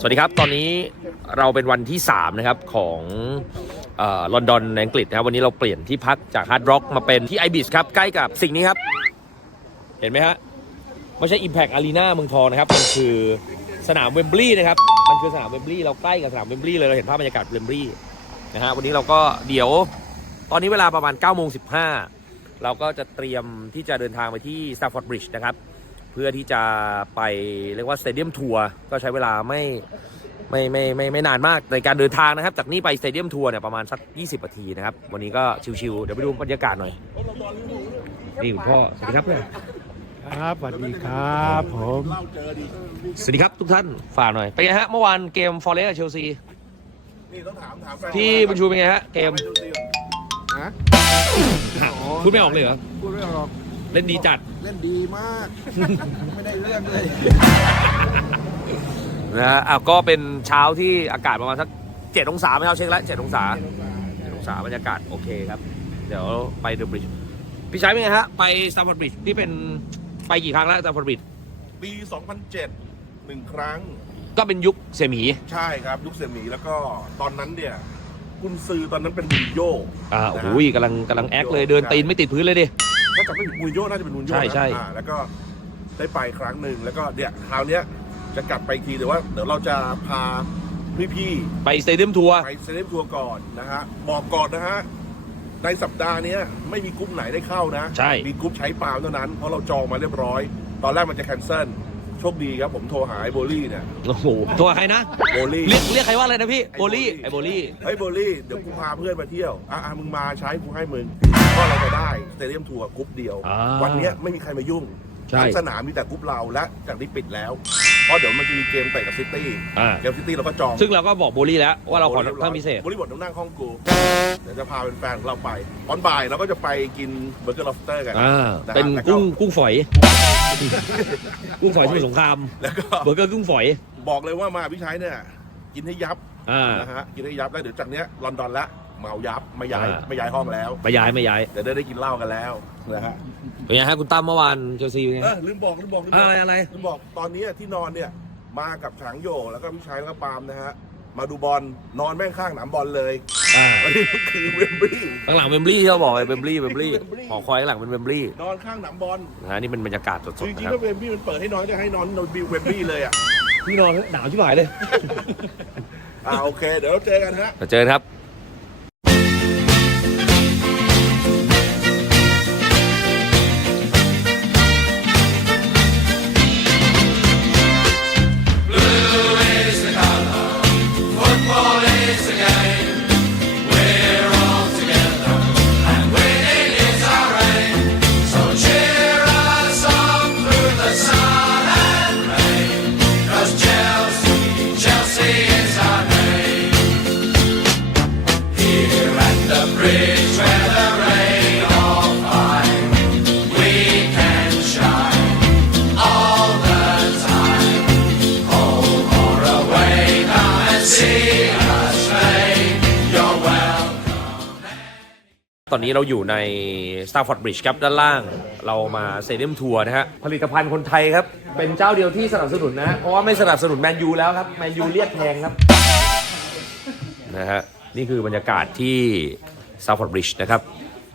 สวัสดีครับ ตอนนี้เราเป็นวันที่ 3 นะครับ ของลอนดอนอังกฤษนะครับ วันนี้เราเปลี่ยนที่พักจากฮาร์ดร็อกมาเป็นที่ไอบิสครับ ใกล้กับสิ่งนี้ครับ เห็นไหมฮะไม่ใช่ Impact Arena เมืองทองนะครับ มันคือสนามเวมบลีย์นะครับ มันคือสนามเวมบลีย์เราใกล้กับสนามเวมบลีย์เลยเราเห็นภาพบรรยากาศเวมบลีย์นะฮะวันนี้เราก็เดี๋ยวตอนนี้เวลาประมาณ9โมง15เราก็จะเตรียมที่จะเดินทางไปที่ Stamford Bridge นะครับ พื่อที่จะไปเรียกว่าสเตเดียมทัวร์ก็ใช้เวลาไม่ไม่ไม่ไมไม่ไม่นานมากในการเดินทางนะครับ จากนี้ไปสเตเดียมทัวร์เนี่ยประมาณสัก 20นาทีนะครับ วันนี้ก็ชิวๆเดี๋ยวไปดูบรรยากาศหน่อยนี่คุณพ่อสวัสดีครับเพื่อนครับสวัสดีครับผมสวัสดีครับทุกท่านฝากหน่อยเป็นไงฮะเมื่อวานเกมฟอร์เรสกับเชลซีนี่ต้องถามถามแฟนพี่บุญชูเป็นไงฮะเกมฮะพูดไม่ออกเลยเหรอพูดไม่ออก เล่นดีจัด เล่นดีมาก ไม่ได้เรื่องเลย นะฮะอ้าวก็เป็นเช้าที่อากาศประมาณสักเจ็ดองศาไม่เท่าเช็คแล้วเจ็ดองศาเจ็ดองศาบรรยากาศโอเคครับ เดี๋ยวไปเดอะบริดจ์พี่ชายเป็นไงฮะ ไปสตาร์ฟอร์ดบริดจ์นี่เป็นไปกี่ครั้งแล้วสตาร์ฟอร์ดบริดจ์ปี 2007หนึ่งครั้ง ก็เป็นยุคเซยหมีใช่ครับยุคเซมีแล้วก็ตอนนั้นเนี่ยกุนซือตอนนั้นเป็นมูรินโญ่อ่าโอ้ยกำลังกำลังแอคเลยเดินตีนไม่ติดพื้นเลยดิ ถ้าจำไม่ผิดมูรินโญ่น่าจะเป็นมูรินโญ่ใช่นะใช่ อ่าแล้วก็ได้ไปครั้งหนึ่งแล้วก็เนี่ยคราวเนี้ยจะกลับไปอีกทีแต่ว่า เดี๋ยวเราจะพาพี่ไปสเตเดียมทัวร์ๆไปเซเลบทัวร์ก่อนนะฮะ บอกก่อนนะฮะ ในสัปดาห์เนี้ยไม่มีกรุ๊ปไหนได้เข้านะ ใช่ มีกรุ๊ปใช้ปาล์มเท่านั้น เพราะเราจองมาเรียบร้อย ตอนแรกมันจะแคนเซิล โชคดีครับผมโทรหาไอ้โบลี่เนี่ย โอ้โหทัวร์ใครนะโบลี่ เรียกเรียกใครว่าอะไรนะพี่โบลี่ไอโบลี่ เฮ้ยโบลี่เดี๋ยวกูพาเพื่อนมาเที่ยว อะอะมึงมาใช้กูให้มึงก็เราจะได้สเตเดียมทัวร์กรุ๊ปเดียว อ่า วันเนี้ยไม่มีใครมายุ่ง ใช่ทั้งสนามมีแต่กรุ๊ปเราและจากนี้ปิดแล้ว เพราะเดี๋ยวมันจะมีเกมเตะกับซิตี้อ่า เกมซิตี้เราก็จองซึ่งเราก็บอกโบลี่แล้วว่าเราขอโบลี่ยบยท่านพิเศษโบลี่บอกต้องนั่งห้องกูเดี๋ยวจะพาเป็นแฟนของเราไปตอนบ่ายเราก็จะไปกินเบอร์เกอร์ลอฟสเตอร์กัน อ่าะฮะเป็นแล้วกุ้งกุ้งฝอย กุ้งฝอยสมุทรสงครามแล้วก็เบอร์เกอร์กุ้งฝอย บอกเลยว่ามาพี่ชัยเนี่ยกินให้ยับอ่า นะฮะกินให้ยับแล้วเดี๋ยวจากเนี้ยลอนดอนละ เมายับไม่ย้ายอ่า ไม่ย้ายห้องแล้วไม่ย้ายไม่ย้ายเดี๋ยวได้ได้กินเหล้ากันแล้วนะฮะเป็นไงฮะคุณตั้มเมื่อวานเชลซีเป็นไงเออลืมบอกลืมบอกลืมบอะอกไรอะไร ลืมบอกตอนนี้ที่นอนเนี่ย มากับฉางโยแล้วก็พี่ชายแล้วก็ปาล์มนะฮะมาดูบอลนอนแม่งข้างหนามบอลเลยอ่าวันนี้ก็คือเวมบลีย์ ข้างหลังเวมบลีย์ที่เราบอกเวมบลีย์เวมบลีย์ Wembley หอคอยข้างหลังเป็นเวมบลีย์นอนข้างหนามบอลนะฮะนี่เป็นบรรยากาศสจดๆริงนะๆครับ ถ้าเวมบลีย์มันเปิดให้นอนจะให้นอนนอนบิวเวมบลีย์เลยอะพี่นอนหนาวชิบหายเลย อ่าโอเค เดี๋ยวเราเจอกันฮะมาเจอครับ อนนี้เราอยู่ใน Starford Bridge ครับ ด้านล่างเรามาเซเดียมทัวร์นะฮะ ผลิตภัณฑ์คนไทยครับ เป็นเจ้าเดียวที่สนับสนุนนะฮะเพราะว่าไม่สนับสนุนแมนยูแล้วครับ แมนยูเรียกแพงครับ นะฮะ นี่คือบรรยากาศที่ Starford Bridge นะครับ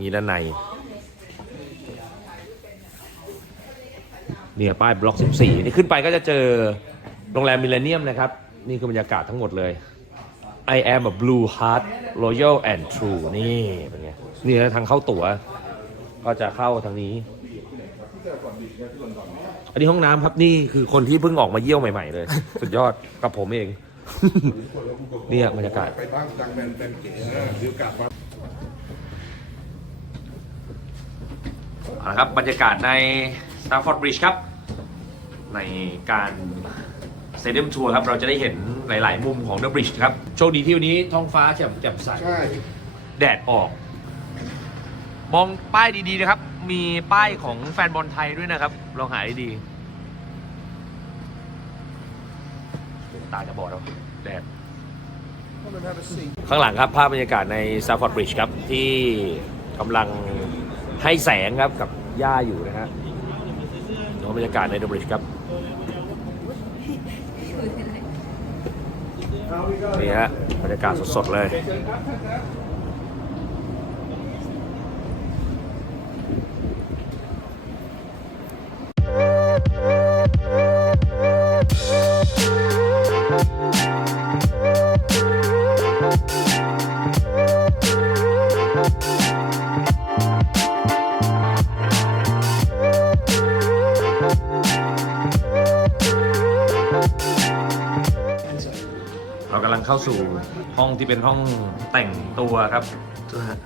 มีด้านใน เนี่ยป้ายบล็อก 14 นี่ขึ้นไปก็จะเจอโรงแรมมิเลเนียมนะครับ นี่คือบรรยากาศทั้งหมดเลย I am a blue heart loyal and true นี่เป็นไงนี่นะทางเข้าตั๋ว ก็จะเข้าทางนี้ อันนี้ห้องน้ำครับนี่คือคนที่เพิ่งออกมาเยี่ยวใหม่ ๆ เลย สุดยอดกับผมเอง เนี่ยบรรยากาศไปบ้างดังแฟนแฟนเก๋นะมีโอกาสมาเอาละครับบรรยากาศใน Stamford Bridge ครับ ในการเตเดียมทัวร์ครับ เราจะได้เห็น หลาย ๆ มุมของ The Bridge ครับ โชคดีที่วันนี้ท้องฟ้าแจ่มแจ่มใส ใช่ แดดออก มองป้ายดี ๆ นะครับ มีป้ายของแฟนบอลไทยด้วยนะครับ ลองหาดีๆตาจะบอดแล้วแดด ข้างหลังครับ ภาพบรรยากาศใน s t a f f o r d Bridge ครับ ที่กำลังให้แสงครับกับหญ้าอยู่นะฮะดูบรรยากาศใน The Bridge ครับ นี่ฮะบรรยากาศสดๆเลย สู่ห้องที่เป็นห้องแต่งตัวครับนะฮะ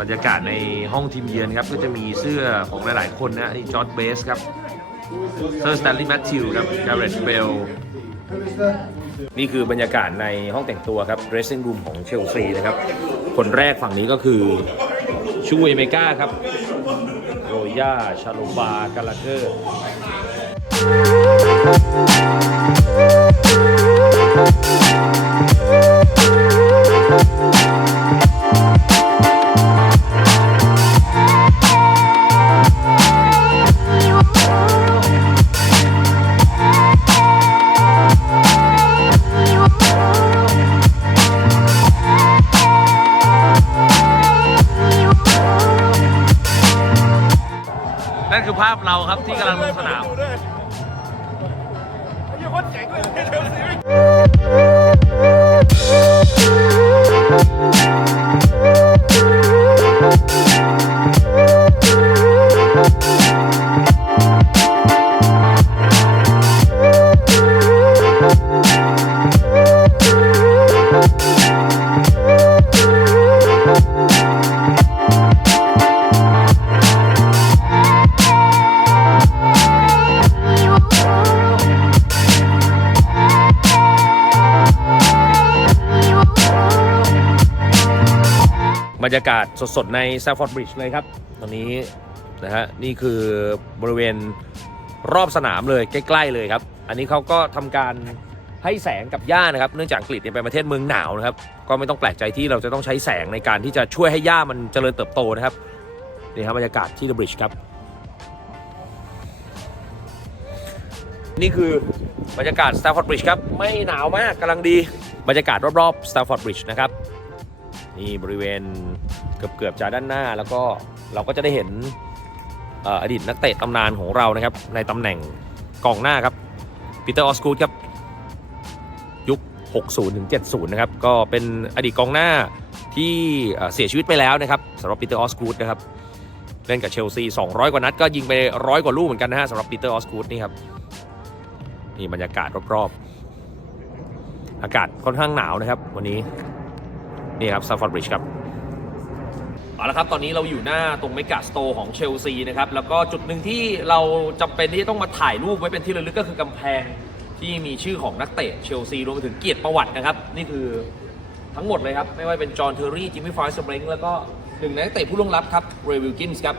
บรรยากาศในห้องทีมเยือนครับก็จะมีเสื้อของหลาย ๆ คนนะนี่จอร์ดเบสครับเซอร์สแตนลีย์แมทธิวครับกาเรตเบล นี่คือบรรยากาศในห้องแต่งตัวครับ dressing room ของเชลซีนะครับ คนแรกฝั่งนี้ก็คือชูเอเมกาครับโรย่าชาโลบากาลาเกอร์ เร บรรยากาศสดๆในแซฟฟอร์ดบริดจ์เลยครับ ตอนนี้นะฮะนี่คือบริเวณรอบสนามเลยใกล้ๆเลยครับ อันนี้เขาก็ทำการให้แสงกับหญ้านะครับ เนื่องจากอังกฤษเนี่ยเป็นประเทศเมืองหนาวนะครับ ก็ไม่ต้องแปลกใจที่เราจะต้องใช้แสงในการที่จะช่วยให้หญ้ามันเจริญเติบโตนะครับนี่ครับบรรยากาศที่เดอะบริดจ์ครับ นี่คือบรรยากาศสแต f ฟอร์ดบริดจ์ครับ ไม่หนาวมากกำลังดีบรรยากาศรอบๆสแต f ฟอร์ดบริดจ์นะครับ นี่บริเวณเกือบๆจะด้านหน้า แล้วก็เราก็จะได้เห็นอดีตนักเตะตำนานของเรานะครับ ในตำแหน่งกองหน้าครับปีเตอร์ออสกูดครับ ยุค 60ถึง70 นะครับ ก็เป็นอดีตกองหน้าที่เอ่อเสียชีวิตไปแล้วนะครับสำหรับปีเตอร์ออสกูดนะครับเล่นกับเชลซี 200 กว่านัดก็ยิงไปร้อยกว่าลูกเหมือนกันนะฮะสำหรับปีเตอร์ออสกูดนี่ครับนี่บรรยากาศรอบๆ อากาศค่อนข้างหนาวนะครับวันนี้ นี่ครับซาฟอร์ดบริดจ์ครับเอาละครับตอนนี้เราอยู่หน้าตรงเมกาสโตร์ของเชลซีนะครับแล้วก็จุดหนึ่งที่เราจำเป็นที่จะต้องมาถ่ายรูปไว้เป็นที่ระลึกก็คือกำแพงที่มีชื่อของนักเตะเชลซีรวมไปถึงเกียรติประวัตินะครับนี่คือทั้งหมดเลยครับ ไม่ว่าเป็นจอห์นเทอร์รี่จิมมี่ฟอยส์สเปรงแล้วก็หนึ่งในนักเตะผู้ล่วงลับครับเรวิลกินส์ครับ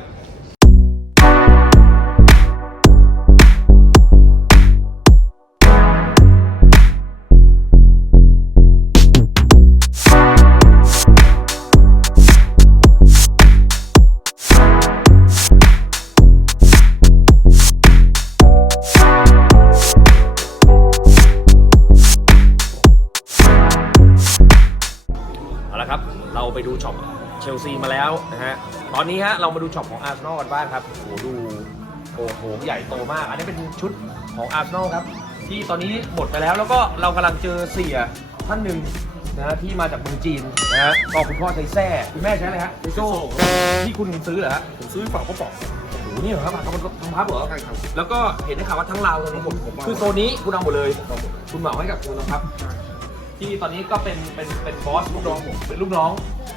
นนี้ฮะเรามาดูช็อปของอาร์เซนอลกันบ้างครับโอ้โหดูโอ้โหใหญ่โตมาก อันนี้เป็นชุดของอาร์เซนอลครับ ที่ตอนนี้หมดไปแล้วแล้วก็เรากำลังเจอเสียท่านหนึ่งนะฮะที่มาจากเมืองจีนนะฮะก็คุณพ่อใช้แส้คุณแม่ใช้อะไรฮะใช้โซ่ที่คุณซื้อเหรอฮะผมซื้อฝากกระป๋องโอ้โหนี่เหรอครับทำทำพับเหรอใช่ครับ แล้วก็เห็นได้ข่าวว่าทั้งราวตรงนี้ผมผมเอาคือโซนนี้คุณเอาหมดเลย คุณเหมาให้กับคุณนะครับ ที่ตอนนี้ก็เป็นเป็นเป็นบอสลูกน้องผมเป็นลูกน้อง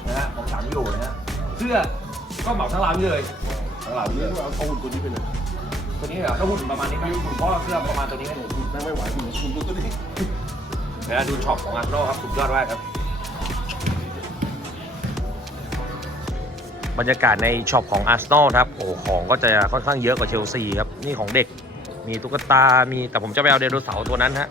นะฮะของสามยูโรนะฮะเสื้อ ก็เหมาทั้งราวนี่เลยทั้งราวนี่นี่เลยเอาเอาหุ่นตัวนี้ไปเลยตัวนี้เหรอก็หุ่นประมาณนี้ไหมคุณพ่อเสื้อประมาณตัวนี้ไหมแม่งไม่ไหวหุ่นหุ่นตัวนี้เดี๋ยวดูช็อปของอาร์เซนอลครับสุดยอดมากครับ บรรยากาศในช็อปของอาร์เซนอลครับ โอ้ของก็จะค่อนข้างเยอะกว่าเชลซีครับ นี่ของเด็ก มีตุ๊กตา มีแต่ผมจะไปเอาไดโนเสาร์ตัวนั้นฮะ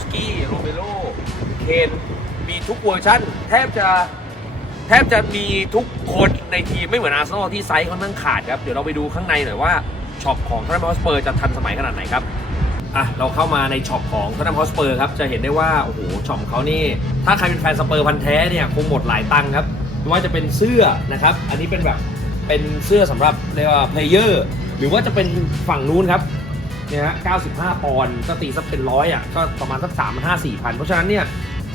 สกี้โรเมโลเคนมีทุกเวอร์ชันแทบจะแทบจะมีทุกคนในทีมไม่เหมือนอาร์เซนอลที่ไซส์ค่อนข้างขาดครับ เดี๋ยวเราไปดูข้างในหน่อยว่าช็อปของทอตแนมฮอสเปอร์จะทันสมัยขนาดไหนครับอะเราเข้ามาในช็อปของทอตแนมฮอสเปอร์ครับจะเห็นได้ว่าโอ้โหช็อปของเขานี่ถ้าใครเป็นแฟนสเปอร์พันธุ์แท้เนี่ยคงหมดหลายตังค์ครับไม่ว่าจะเป็นเสื้อนะครับอันนี้เป็นแบบเป็นเสื้อสำหรับเรียกว่าเพลเยอร์หรือว่าจะเป็นฝั่งนู้นครับ เนี่ยฮะ95 ปอนด์ก็ตีสักเป็นร้อยอะก็ประมาณสัก3 5 4พันเพราะฉะนั้นเนี่ย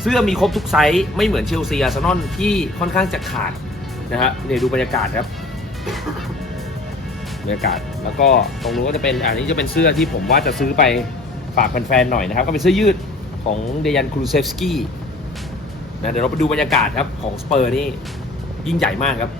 เสื้อมีครบทุกไซส์ไม่เหมือนเชลซีอาร์เซนอลที่ค่อนข้างจะขาดนะฮะเนี่ยดูบรรยากาศครับบรรยากาศแล้วก็ตรงนู้นก็จะเป็นอันนี้จะเป็นเสื้อที่ผมว่าจะซื้อไปฝากแฟนๆหน่อยนะครับ ก็เป็นเสื้อยืดของเดยันครูเซฟสกี้นะเดี๋ยวเราไปดูบรรยากาศครับของสเปอร์นี่ยิ่งใหญ่มากครับ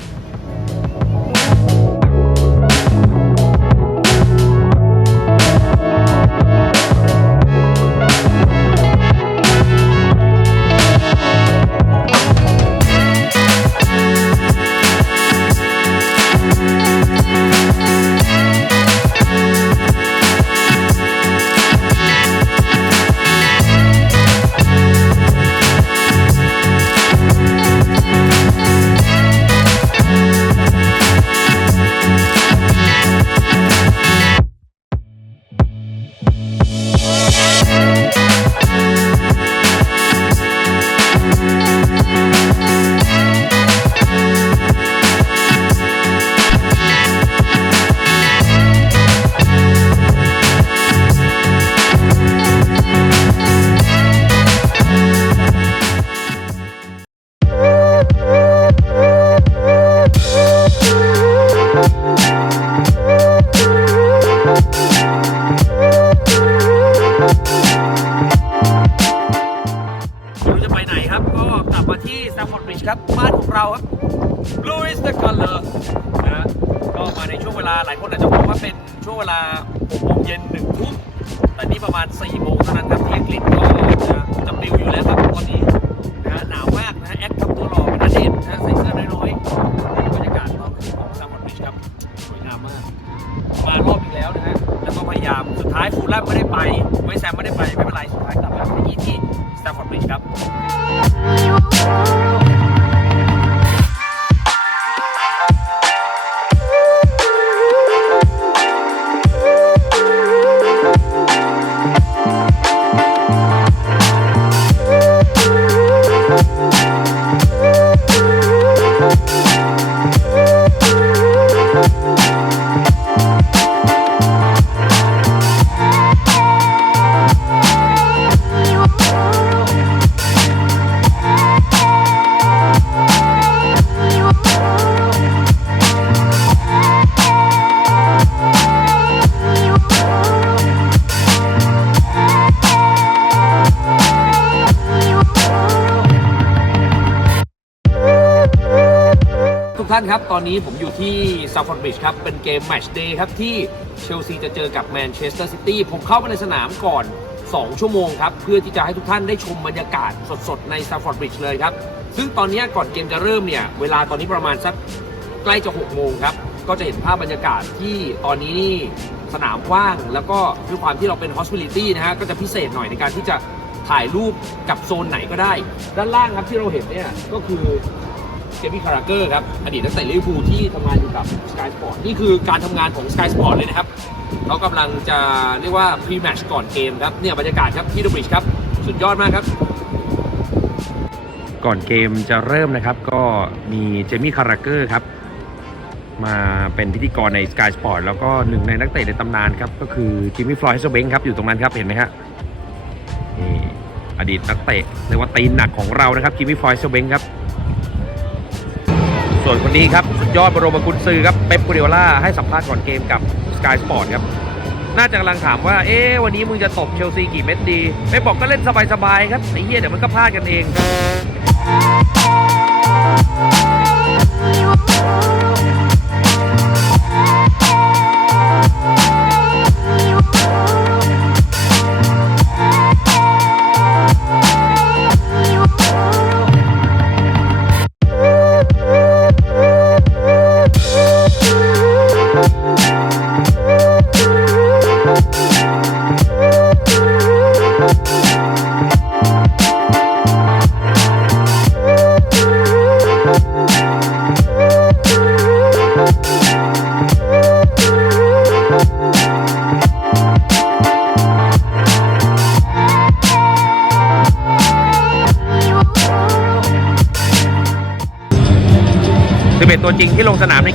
ครับบ้านของเราครับ blue is the Color นะฮะก็มาในช่วงเวลาหลายคนอาจจะมองว่าเป็นช่วงเวลา6โมงเย็น1ทุ่มแต่นี่ประมาณ4โมงเท่านั้นครับที่อังกฤษก็จะจะปิวอยู่แล้วครับตอนนี้ ครับ ตอนนี้ผมอยู่ที่ซาฟอนบริดจ์ครับ เป็นเกมแมชเดย์ครับ ที่เชลซีจะเจอกับแมนเชสเตอร์ซิตี้ผมเข้ามาในสนามก่อน 2 ชั่วโมงครับ เพื่อที่จะให้ทุกท่านได้ชมบรรยากาศสดๆ ในซาฟอนบริดจ์เลยครับ ซึ่งตอนนี้ก่อนเกมจะเริ่มเนี่ย เวลาตอนนี้ประมาณสักใกล้จะ 6 โมงครับ ก็จะเห็นภาพบรรยากาศที่ตอนนี้นี่สนามว่าง แล้วก็ด้วยความที่เราเป็น hospitality นะฮะก็จะพิเศษหน่อยในการที่จะถ่ายรูปกับโซนไหนก็ได้ ด้านล่างครับที่เราเห็นเนี่ยก็คือ เจมี่คาราเกอร์ครับ อดีตนักเตะลิเวอร์พูลที่ทำงานอยู่กับ Sky Sport นี่คือการทำงานของ Sky Sport เลยนะครับเขากำลังจะเรียกว่าพรีแมชก่อนเกมครับเนี่ยบรรยากาศครับที่ดูบริดจ์ครับ สุดยอดมากครับ ก่อนเกมจะเริ่มนะครับ ก็มีเจมี่คาราเกอร์ครับ มาเป็นพิธีกรใน Sky Sport แล้วก็หนึ่งในนักเตะในตำนานครับ ก็คือจิมมี่ฟลอยด์เซเบงครับ อยู่ตรงนั้นครับ เห็นไหมฮะนี่อดีตนักเตะเรียกว่าตีนหนักของเรานะครับจิมมี่ฟลอยด์เซเบงครับ คนนี้ครับ สุดยอดบรมกุณซือครับ เป๊ปกูเดโอล่าให้สัมภาษณ์ก่อนเกมกับสกายสปอร์ตครับ น่าจะกำลังถามว่า เอ๊วันนี้มึงจะตบเชลซีกี่เม็ดดีเป๊ปบอกก็เล่นสบายๆครับไอ้เหี้ยเดี๋ยวมันก็พลาดกันเอง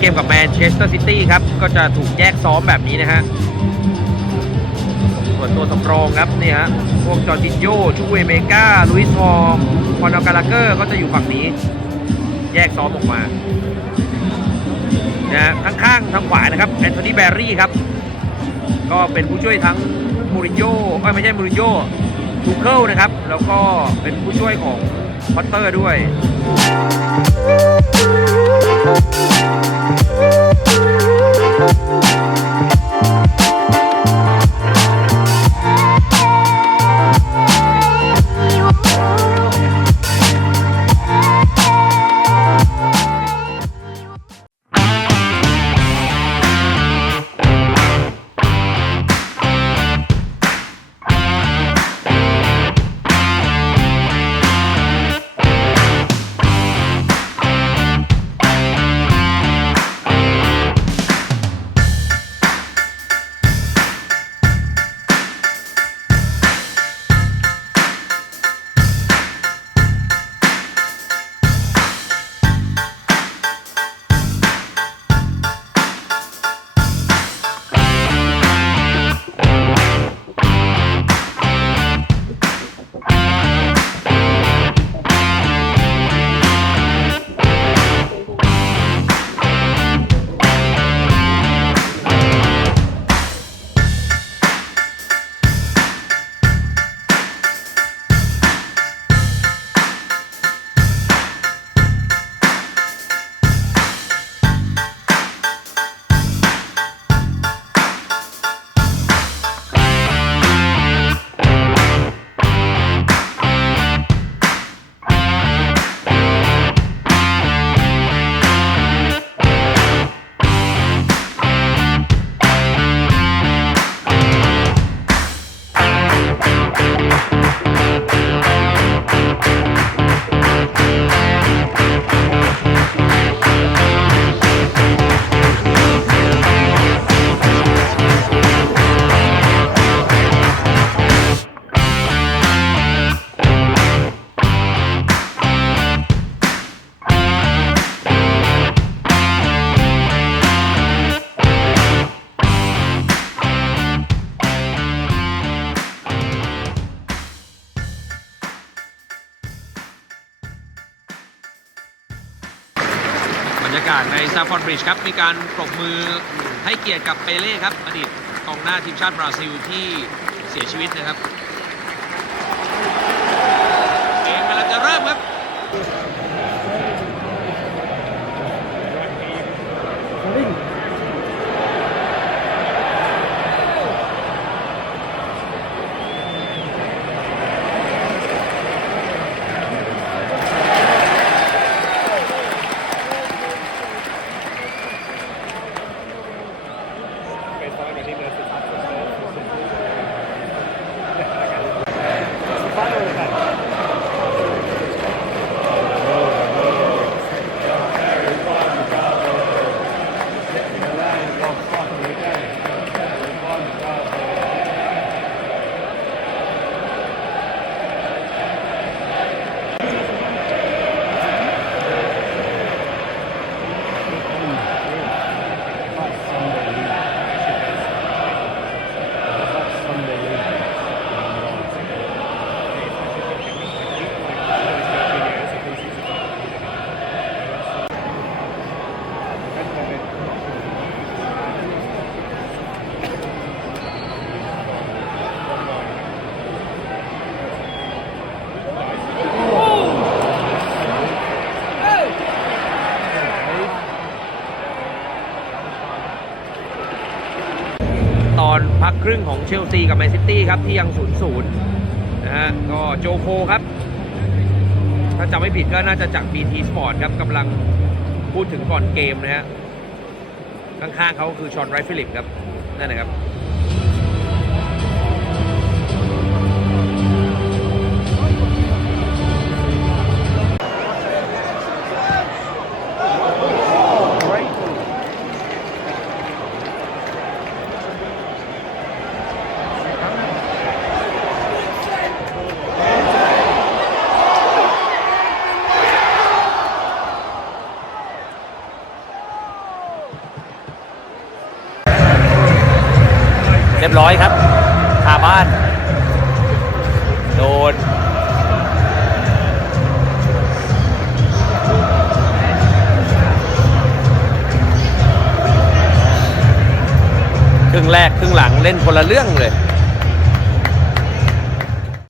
เกมกับแมนเชสเตอร์ซิตี้ครับ ก็จะถูกแยกซ้อมแบบนี้นะฮะ ส่วนตัวสำรองครับนี่ฮะ พวกจอร์จินโยชูเวเมกาลุยส์ฮอมคอนอกาลาเกอร์ก็จะอยู่ฝั่งนี้ แยกซ้อมออกมานะฮะข้างทางขวานะครับแอนโทนีแบร์รี่ครับ ก็เป็นผู้ช่วยทั้งมูรินโญ่ไม่ใช่มูรินโญ่ทูเคิลนะครับ แล้วก็เป็นผู้ช่วยของพอตเตอร์ด้วย Ooh, ooh. รรยากาศในซาฟอนบริดจ์ครับ มีการปรบมือให้เกียรติกับเปเล่ครับ อดีตกองหน้าทีมชาติบราซิลที่เสียชีวิตนะครับ เชลซีกับแมนซิตี้ครับที่ยัง0-0นะฮะก็โจโคครับ ถ้าจำไม่ผิดก็น่าจะจาก BT Sport ครับกำลังพูดถึงก่อนเกมนะฮะข้างๆเขาคือชอนไรฟิลิปครับ นั่นนะครับ บร้อยครับคาบ้าน โดนครึ่งแรกครึ่งหลังเล่นคนละเรื่องเลย